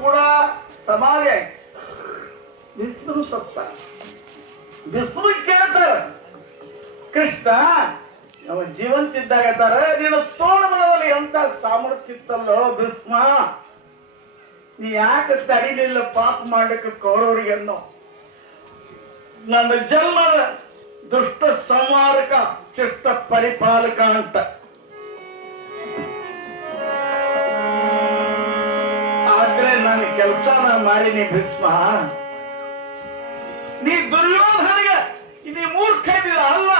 ಕೂಡ ಸಮಾಧಿ ಬಿಸಿಲು ಸತ್ತ. ಬಿಸಿಲು ಕೇಳ್ತಾರ. ಕೃಷ್ಣ, ನಮ್ಮ ಜೀವಂತಿದ್ದಾಗ ಹೇಳ್ತಾರೆ ನೀನು ತೋಳಬಲದಲ್ಲಿ ಎಂತ ಸಾಮರ್ಥ್ಯ ಇತ್ತಲ್ಲೋ ಭೀಷ್ಮ? ನೀ ಯಾಕೆ ತಡಿಲಿಲ್ಲ ಪಾಪ ಮಾಡಕ್ಕೆ ಕೌರವರಿಗೆ ಅನ್ನೋ ನನ್ನ ಜನ್ಮದ ದುಷ್ಟ ಸಂಹಾರಕ ಚಿಷ್ಟ ಪರಿಪಾಲಕ ಅಂತ. ಆದ್ರೆ ನಾ ಮಾಡಿನಿ ಭೀಷ್ಮ ನೀ ದುರ್ಯೋಧನಿಗೆ ನೀ ಮೂರ್ಖ ಇದ್ದಿಲ್ಲ ಅಲ್ಲ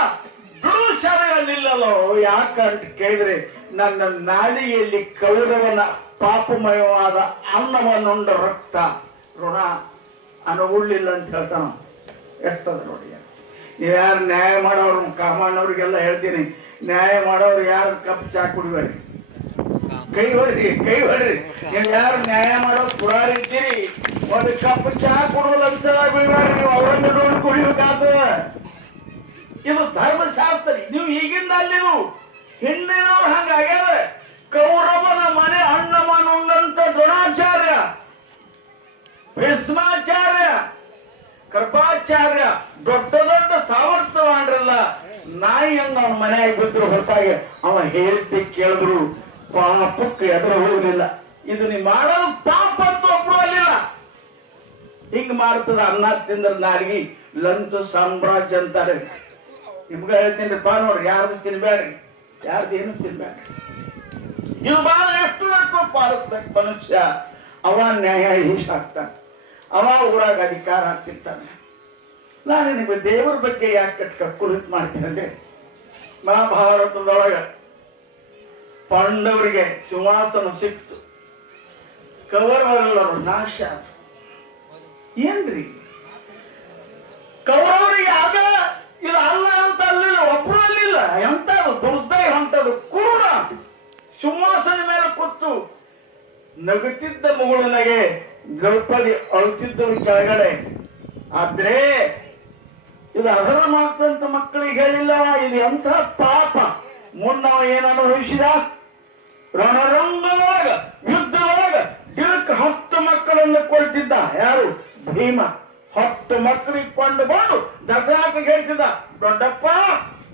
ದುರುಶಾಲೆಯಲ್ಲಿಲ್ಲಲ್ಲೋ ಯಾಕಂತ ಕೇಳಿದ್ರೆ ನನ್ನ ನಾಡಿಯಲ್ಲಿ ಕೌರವನ ಪಾಪಮಯವಾದ ಅನ್ನವನ್ನುಂಡ ರಕ್ತ. ಋಣ ಅನುಗುಳ್ಳಿಲ್ಲ ಅಂತ ಹೇಳ್ತಾನ ಎಷ್ಟದ ನೋಡಿ. ಯಾರು ನ್ಯಾಯ ಮಾಡೋರು, ಕಾಮಣ್ಣವ್ರಿಗೆಲ್ಲ ಹೇಳ್ತೀನಿ. ನ್ಯಾಯ ಮಾಡೋರು ಯಾರು ಕಪ್ ಚಾ ಕುಡಿಬೇಡಿ ಕೈ ಹೊಡ್ರಿ ಕೈ ಹೊಡ್ರಿ. ನೀವು ಯಾರು ನ್ಯಾಯ ಮಾಡೋ ಪುರಾರಿದ್ದೀರಿ? ಒಂದು ಕಪ್ ಚಹಾ ಕೊಡೋದು ಅನ್ಸಲ ಬೀಳ್ಬಾರ್ದು ನೀವು ಅವರನ್ನು ನೋಡಿ ಕುಡಿಯಬೇಕಾದ ಇದು ಧರ್ಮಶಾಸ್ತ್ರ. ನೀವು ಈಗಿಂದ ಅಲ್ಲಿರು. ಹಿಂದಿನವ್ರು ಹಂಗಾಗ್ಯಾವ ಕೌರವನ ಮನೆ ಅಣ್ಣವನ್ನುಂಡಂತ ದ್ರೋಣಾಚಾರ್ಯ ಭೀಷ್ಮಾಚಾರ್ಯ ಕೃಪಾಚಾರ್ಯ ದೊಡ್ಡ ದೊಡ್ಡ ಸಾಮರ್ಥ್ಯವಾನ್ರಲ್ಲ ನಾಯಿ ಹಂಗ ಅವನ ಮನೆಯಾಗಿ ಬಿದ್ರು ಹೊರತಾಗಿ. ಅವ ಹೇಳ್ತಿ ಕೇಳಿದ್ರು ಪಾಪಕ್ಕೆ ಎದುರು ಹೋಗಲಿಲ್ಲ ಇದು ನೀ ಮಾಡೋ ಪಾಪ ಅಂತ ಒಪ್ಪಲಿಲ್ಲ ಹಿಂಗ್ ಮಾಡ್ತದ ಅನ್ನ ತಿಂದ್ರ ನಾಲ್ಗಿ ಲಂಚ ಸಾಮ್ರಾಜ್ಯ ಅಂತಾರೆ. ನಿಮ್ಗ ಹೇಳ್ತೀನಿ ಪಾ ನೋಡ್ರಿ, ಯಾರ್ದು ತಿನ್ಬೇಡ್ರಿ ಯಾರ್ದು ಏನು ತಿನ್ಬೇಡ್ರಿ ಇದು ಬಹಳ ಎಷ್ಟು ಬೇಕು ಪಾಲಿಸ್ಬೇಕು ಮನುಷ್ಯ. ಅವ ನ್ಯಾಯಾಧೀಶ ಆಗ್ತಾನೆ. ಅವ ಊರಾಗ ಅಧಿಕಾರ ಆಗ್ತಿರ್ತಾನೆ ನಾನು ನಿಮಗೆ ದೇವರ ಬಗ್ಗೆ ಯಾಕೆ ಕುರಿತು ಮಾಡ್ತೀನಿ ಅಂದ್ರೆ? ಮಹಾಭಾರತದೊಳಗ ಪಾಂಡವರಿಗೆ ಸಿಂಹಾಸನ ಸಿಕ್ತು. ಕೌರವರೆಲ್ಲರೂ ನಾಶ. ಏನ್ರಿ? ಕೌರವರಿಗೆ ಆಗ ಇಲ್ಲ ಅಲ್ಲ ಅಂತ ಅಲ್ಲಿಲ್ಲ, ಒಬ್ರು ಅಲ್ಲಿಲ್ಲ. ಎಂತ ದುರ್ದೈ ಅಂತದು ಕುರುಡ ಸಿಂಹಾಸನ ಮೇಲೆ ಕೂತು ನಗುತ್ತಿದ್ದ ಮಗಳನಗೆ ದ್ರೌಪದಿ ಅಳುತ್ತಿದ್ದರು ಕೆಳಗಡೆ. ಆದ್ರೆ, ಇದು ಅದರ ಮಾತಂತ ಮಕ್ಕಳಿಗೆ ಹೇಳಿಲ್ಲ ಇದು ಎಂಥ ಪಾಪ. ಮುನ್ನವ ಏನು ರಣರಂಗದೊಳಗ, ಯುದ್ಧದೊಳಗ ದಿನಕ್ಕೆ ಹತ್ತು ಮಕ್ಕಳನ್ನು ಕೊಡ್ತಿದ್ದ ಯಾರು? ಭೀಮ. ಹತ್ತು ಮಕ್ಕಳಿಗೆ ಕೊಂಡು ಬಂದು ದಸರಾಕ ಹೇಳ್ತಿದ್ದ ದೊಡ್ಡಪ್ಪ.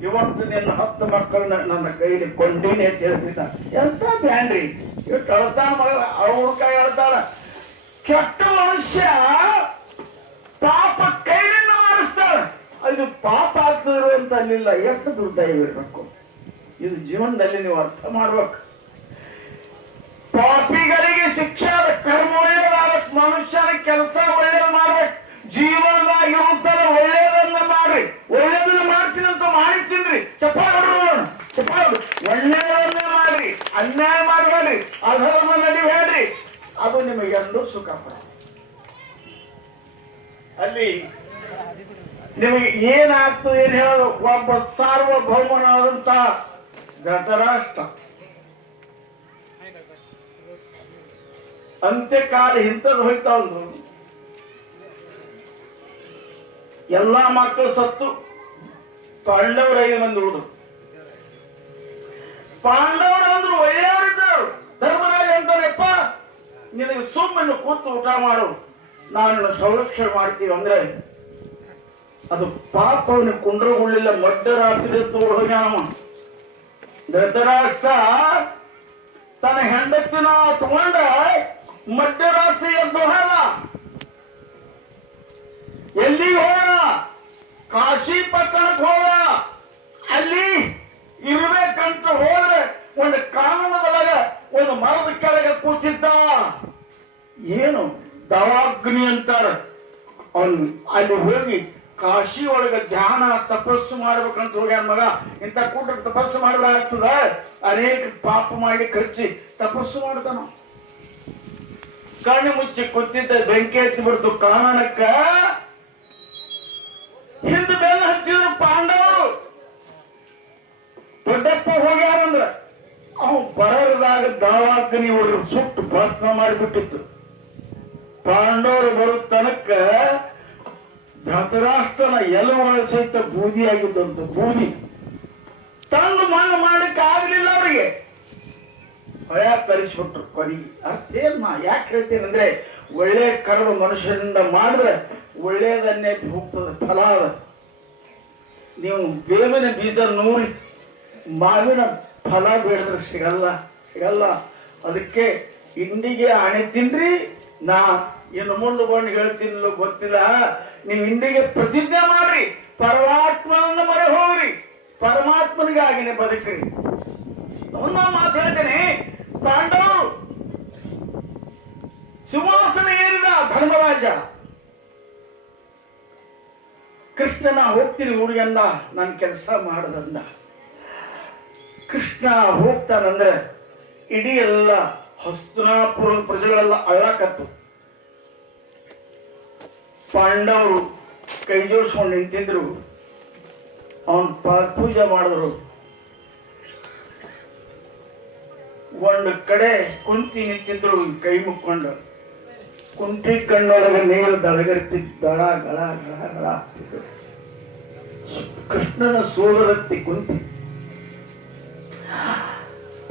ಇವತ್ತು ನಿನ್ನ ಹತ್ತು ಮಕ್ಕಳನ್ನ ನನ್ನ ಕೈಲಿ ಕೊಂಡೀನಿ ಅಂತ ಹೇಳ್ತಿದ್ದ ಎಂತ ಬ್ಯಾನ್ರಿ ಇವ್ ಅಳ್ತಾನ ಮಗಳ ಕೈ ಅಳ್ತಾನ ಕೆಟ್ಟ ಮನುಷ್ಯ ಪಾಪ ಕೈಲಿಂದ ಮಾಡಿಸ್ತಾರ ಅದು ಪಾಪ ಆಗ್ತದ್ರು ಅಂತ ಅಲ್ಲಿಲ್ಲ, ಎಷ್ಟು ದುರ್ದೈವ ಇರ್ಬೇಕು? ಇದು ಜೀವನದಲ್ಲಿ ನೀವು ಅರ್ಥ ಮಾಡ್ಬೇಕು. ಪಾಪಿಗಳಿಗೆ ಶಿಕ್ಷೆ ಅದ, ಕರ್ಮ ಒಳ್ಳೇದಾಗಕ್ ಮನುಷ್ಯನ ಕೆಲಸ ಒಳ್ಳೇದು ಮಾಡ್ಬೇಕು ಜೀವನದಾಗಿರುತ್ತಲ್ಲ ಒಳ್ಳೇದನ್ನ ಮಾಡ್ರಿ. ಒಳ್ಳೇದನ್ನ ಮಾಡ್ತೀನಿ ಅಂತ ಮಾಡಿ ತಿನ್ರಿ. ಹೊಡ್ರೋಣ ಚಪ್ಪಾಳ ಒಳ್ಳೇದನ್ನ ಮಾಡ್ರಿ. ಅನ್ಯಾಯ ಮಾಡಬೇಡ್ರಿ. ಅಧರ್ಮ ನಡಿಬೇಡ್ರಿ ಅದು ನಿಮಗೆ ಎಂದು ಸುಖ ಅಲ್ಲಿ ನಿಮಗೆ ಏನಾಗ್ತದೆ ಏನ್ ಹೇಳೋದು? ಒಬ್ಬ ಸಾರ್ವಭೌಮನಾದಂತಹ ಧೃತರಾಷ್ಟ್ರ. ಅಂತ್ಯಕಾಲ ಇಂಥದ್ದು ಹೋಯ್ತಾ ಒಂದು ಎಲ್ಲಾ ಮಕ್ಕಳು ಸತ್ತು. ಪಾಂಡವರೈದು ಬಂದು ಉಳಿದು ಪಾಂಡವರು ಅಂದ್ರು ಒಳ್ಳೆಯವರಿದ್ದರು. ಧರ್ಮರಾಜ ಅಂತಾರಪ್ಪ ನಿನಗೆ ಸುಮ್ಮನೆ ಕೂತು ಊಟ ಮಾಡು. ನಾನು ಸಂರಕ್ಷಣೆ ಮಾಡ್ತೀವಿ ಅಂದ್ರೆ ಅದು ಪಾಪ ಅವನು ಕುಂಡ್ರಗೊಳ್ಳಿಲ್ಲ ತೋಳು ಹೋಗ್ಯಾನವ ಧೃತರಾಷ್ಟ್ರ ತನ್ನ ಹೆಂಡತಿನ ತಗೊಂಡ ಮಧ್ಯರಾತ್ರಿ ಎದ್ದು ಹೋದ ಎಲ್ಲಿ ಹೋದ? ಕಾಶಿ ಪಟ್ಟಣಕ್ಕೆ ಹೋದ. ಅಲ್ಲಿ ಇರ್ಬೇಕಂತ ಹೋದ್ರೆ ಒಂದು ಕಾನೂನದೊಳಗ ಒಂದು ಮರದ ಕೆಳಗೆ ಕೂತಿದ್ದ. ಏನು? ದವಾಗ್ನಿ ಅಂತಾರ. ಅವನು ಅಲ್ಲಿ ಹೋಗಿ ಕಾಶಿ ಒಳಗ ಧ್ಯಾನ, ತಪಸ್ಸು ಮಾಡ್ಬೇಕಂತ ಹೋಗ್ಯಾನ ಮಗ. ಇಂತ ಕೂಟ ತಪಸ್ಸು ಮಾಡಿದ್ರೆ ಆಗ್ತದ. ಅನೇಕ ಪಾಪ ಮಾಡಿ ಖರ್ಚಿ ತಪಸ್ಸು ಮಾಡ್ತಾನ. ಕಣ್ಣು ಮುಚ್ಚಿ ಕೂತಿದ್ದ, ಬೆಂಕಿ ಹಚ್ಚಿ ಬಿಡ್ತು ಕಾರಣಕ್ಕ ಹಿಂದ ಬೆಲ್ಲ ಹಚ್ಚಿದ್ರು ಪಾಂಡವರು. ದೊಡ್ಡಪ್ಪ ಹೋಗ್ಯಾರಂದ್ರ ಅವ್ ಬರದಾಗ ದಾವಾಕನಿ ಅವರು ಸುಟ್ಟು ಭಸ್ಮ ಮಾಡಿಬಿಟ್ಟಿತ್ತು. ಪಾಂಡವರು ಬರೋ ತನಕ ಧೃತರಾಷ್ಟ್ರನ ಎಲ್ಲ ಸಹಿತ ಬೂದಿಯಾಗಿದ್ದಂತ ಬೂದಿ. ತಂದು ಮಣ್ಣು ಮಾಡಕ್ಕೆ ಆಗಲಿಲ್ಲ ಅವರಿಗೆ. ಭಯ ತರಿಸ್ಬಿಟ್ರು ಅರ್ಥ ಅರ್ಥೇನ್ ಯಾಕೆ ಹೇಳ್ತೀನಿ ಅಂದ್ರೆ ಒಳ್ಳೆ ಕರ್ಮ ಮನುಷ್ಯರಿಂದ ಮಾಡಿದ್ರೆ ಒಳ್ಳೆಯದನ್ನೇ ಭೂಪದ ಫಲ ಅದ. ನೀವು ಬೇವಿನ ಬೀಜ ನೂರಿ, ಮಾವಿನ ಫಲ ಬೇಡಿದ್ರೆ ಸಿಗಲ್ಲ ಸಿಗಲ್ಲ. ಅದಕ್ಕೆ ಇಂಡಿಗೆ ಆಣೆ ತಿನ್ರಿ, ನಾ ಇನ್ನು ಮುಂದೆ ಬಂದು ಹೇಳ್ತೀನಿ ಗೊತ್ತಿಲ್ಲ. ನೀವು ಇಂಡಿಗೆ ಪ್ರತಿಜ್ಞೆ ಮಾಡ್ರಿ, ಪರಮಾತ್ಮನನ್ನು ಮರೆ ಹೋಗ್ರಿ ಪರಮಾತ್ಮನಿಗಾಗಿನೇ ಬದುಕ್ರಿ. ಅವನ್ನ ಮಾತು ಹೇಳ್ತೇನೆ. ಪಾಂಡವರು ಸಿಂಹಾಸನ ಏರಿದ ಧರ್ಮರಾಜ. ಕೃಷ್ಣನ ಹೋಗ್ತೀನಿ ಹುಡುಗಂದ ನಾನು ಕೆಲಸ ಮಾಡದಂದ. ಕೃಷ್ಣ ಹೋಗ್ತಾನಂದ್ರೆ ಇಡೀ ಎಲ್ಲ ಹಸ್ತನಾಪುರ ಪ್ರಜೆಗಳೆಲ್ಲ ಅಳಕತ್ತು ಪಾಂಡವರು ಕೈ ಜೋಡಿಸ್ಕೊಂಡು ನಿಂತಿದ್ರು. ಅವನ್ ಪೂಜೆ ಮಾಡಿದ್ರು. ಒಂದು ಕಡೆ ಕುಂತಿ ನಿಂತಿದ್ರು ಕೈ ಮುಕ್ಕೊಂಡು. ಕುಂತಿ ಕಣ್ಣೊಳಗೆ ನೀರು ದಳಗರ್ತಿದ್ ದಳ ಗಳ ಗಳ ಗಳ ಆಗ್ತಿತ್ತು. ಕೃಷ್ಣನ ಸೋದರತ್ತಿ ಕುಂತಿ.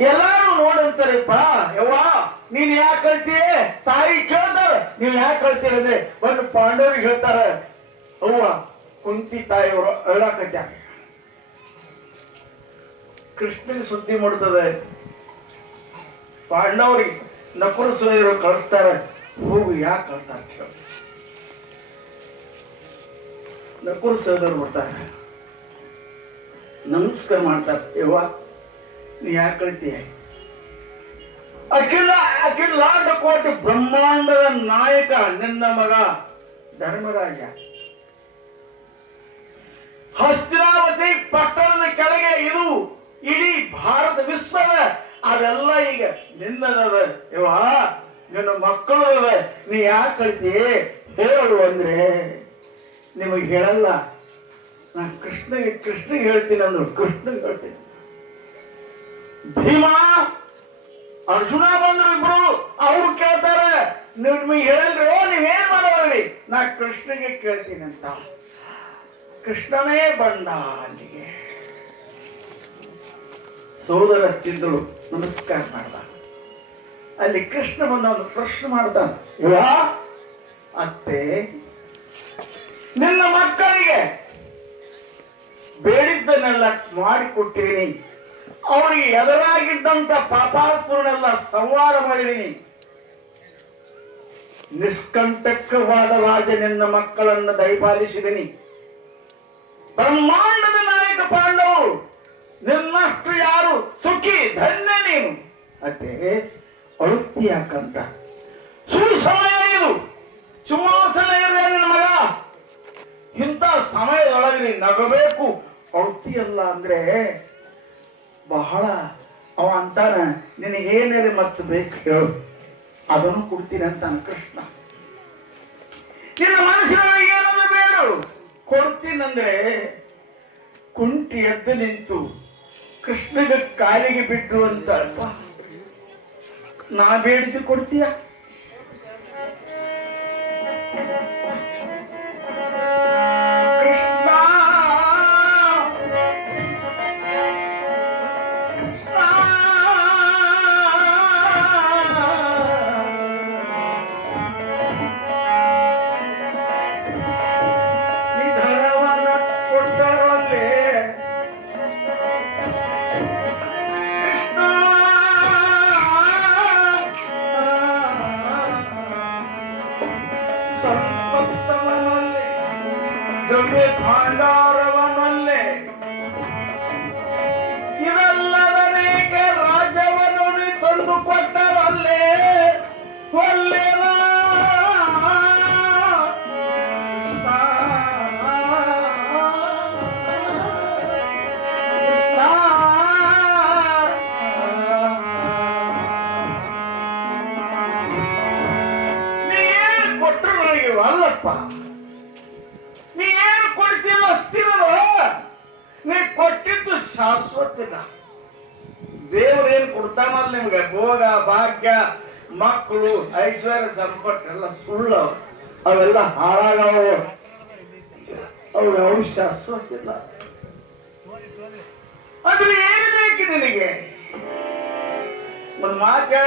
ಎಲ್ಲಾರು ನೋಡಂತಾರೆಪ್ಪ, ಯವ್ವ, ನೀನ್ ಯಾಕೆ ಕಳ್ತೀಯ? ತಾಯಿ ಕೇಳ್ತಾರ ನೀವ್ ಯಾಕೆ ಕಳ್ತೀರ ಅಂದ್ರೆ ಒಂದು ಪಾಂಡವ್ರಿಗೆ ಹೇಳ್ತಾರ. ಅವ್ವ, ಕುಂತಿ ತಾಯಿಯವರು ಅಳ್ಳಾಕತ್ಯ ಕೃಷ್ಣನ್ ಸುದ್ದಿ ಮಾಡ್ತದೆ ಪಾಂಡವ್ರಿಗೆ ನಕುರ ಸುರೇರು ಕಳಿಸ್ತಾರೆ. ಹೋಗು, ಯಾಕೆ ಕಳ್ತಾರೆ ಕೇಳ. ನಕುರ ಸಹೋದರು ಬರ್ತಾರೆ. ನಮಸ್ಕಾರ ಮಾಡ್ತಾರೆ. ಯವ್ವ, ನೀ ಯಾಕೆ ಕಳ್ತೀಯ? ಅಖಿಲ ಅಖಿಲಾಂಡ ಕೋಟಿ ಬ್ರಹ್ಮಾಂಡದ ನಾಯಕ, ನಿನ್ನ ಮಗ ಧರ್ಮರಾಜ. ಹಸ್ತಿನಾವತಿ ಪಟ್ಟಣದ ಕೆಳಗೆ ಇದು ಇಡೀ ಭಾರತ ವಿಶ್ವದ ಅದೆಲ್ಲ ಈಗ ನಿನ್ನದದ ಇವ ನಿನ್ನ ಮಕ್ಕಳು ಅದ ನೀ ಯಾಕೆ ಕಳ್ತಿ ಹೇಳು ಅಂದ್ರೆ ನಿಮಗೆ ಹೇಳಲ್ಲ. ನಾನು ಕೃಷ್ಣಗೆ ಕೃಷ್ಣಗೆ ಹೇಳ್ತೀನಿ ಅಂದ್ರು. ಕೃಷ್ಣಗೆ ಹೇಳ್ತೀನಿ. ಭೀಮಾ, ಅರ್ಜುನ ಬಂದ್ರು ಇಬ್ರು. ಅವ್ರು ಕೇಳ್ತಾರೆ. ನಿಮ್ಗೆ ಹೇಳಲ್ರಿ ನೀವೇನ್ ಮಾಡೋರಿ ನಾ ಕೃಷ್ಣಗೆ ಕೇಳ್ತೀನಿ ಅಂತ. ಕೃಷ್ಣನೇ ಬಂದ ಅಲ್ಲಿಗೆ. ತಿಂದಳು. ನಮಸ್ಕಾರ ಮಾಡ್ದ. ಅಲ್ಲಿ ಕೃಷ್ಣ ಬಂದು ಅವನು ಮಾಡ್ತಾನೆ ಯಾ? ಅತ್ತೆ, ನಿನ್ನ ಮಕ್ಕಳಿಗೆ ಬೇಡಿದ್ದನ್ನೆಲ್ಲ ಮಾಡಿಕೊಟ್ಟಿದ್ದೀನಿ. ಅವರಿಗೆ ಎದುರಾಗಿದ್ದಂತ ಪಾಪಾತ್ಮನೆಲ್ಲ ಸಂವಾರ ಮಾಡಿದ್ದೀನಿ. ನಿಷ್ಕಂಟಕವಾದ ರಾಜ ನಿನ್ನ ಮಕ್ಕಳನ್ನು ದಯಪಾಲಿಸಿದ್ದೀನಿ. ಬ್ರಹ್ಮಾಂಡದ ನಾಯಕ ಪಾಂಡವರು ನಿನ್ನಷ್ಟು ಯಾರು ಸುಖಿ, ಧನ್ಯ ನೀನು. ಅದೇ ಅಳುತ್ತಿ ಯಾಕಂತ? ಸುಸಮಯ ಇದು ಸುವಾಸನೆ ಇರಲಿ ನಿನ್ನ ಮಗ. ಇಂಥ ಸಮಯದೊಳಗೆ ನೀನು ನಗಬೇಕು. ಅಳುತ್ತಿ ಅಲ್ಲ ಅಂದ್ರೆ ಬಹಳ ಅವ ಅಂತಾನ ನಿನಗೇನೇ ಮತ್ತೆ ಬೇಕು ಹೇಳು. ಅದನ್ನು ಕೊಡ್ತೀನಿ ಅಂತಾನ ಕೃಷ್ಣ. ನಿನ್ನ ಮನಸ್ಸಿನೊಳಗೆ ಏನಾದ್ರು ಬೇಡ ಕೊಡ್ತೀನಂದ್ರೆ ಕುಂಟಿ ಎದ್ದು ನಿಂತು ಕೃಷ್ಣಗ ಕಾಲಿಗೆ ಬಿಟ್ಟು ಅಂತ ಅಲ್ವಾ? ನಾ ಬೇಡಿದ್ದು ಕೊಡ್ತೀಯ? ಭಾಂಡಾರವನಲ್ಲೇ. ಇವೆಲ್ಲದನೇಕ ರಾಜ್ಯವನ್ನು ನೀ ತಂದು ಕೊಟ್ಟರಲ್ಲೇ ಒಲ್ಲೆನ ನೀ ಏನು ಕೊಟ್ಟರು ನನಗೆ ಅಲ್ಲಪ್ಪ ಶಾಶ್ವತಿಲ್ಲ ದೇವ್ರೇನ್ ಕೊಡ್ತಾನಲ್ಲ ನಿಮ್ಗೆ? ಭೋಗ, ಭಾಗ್ಯ, ಮಕ್ಕಳು, ಐಶ್ವರ್ಯ ಸಂಪತ್ತು ಎಲ್ಲ ಸುಳ್ಳು ಅವೆಲ್ಲ ಹಾಳಾಗವ ಅವ್ರ ಔಷಧ ಸೋತಿಲ್ಲ ಅದ್ರ ಏನು ಬೇಕು ನಿನಗೆ? ಒಂದ್ ಮಾತು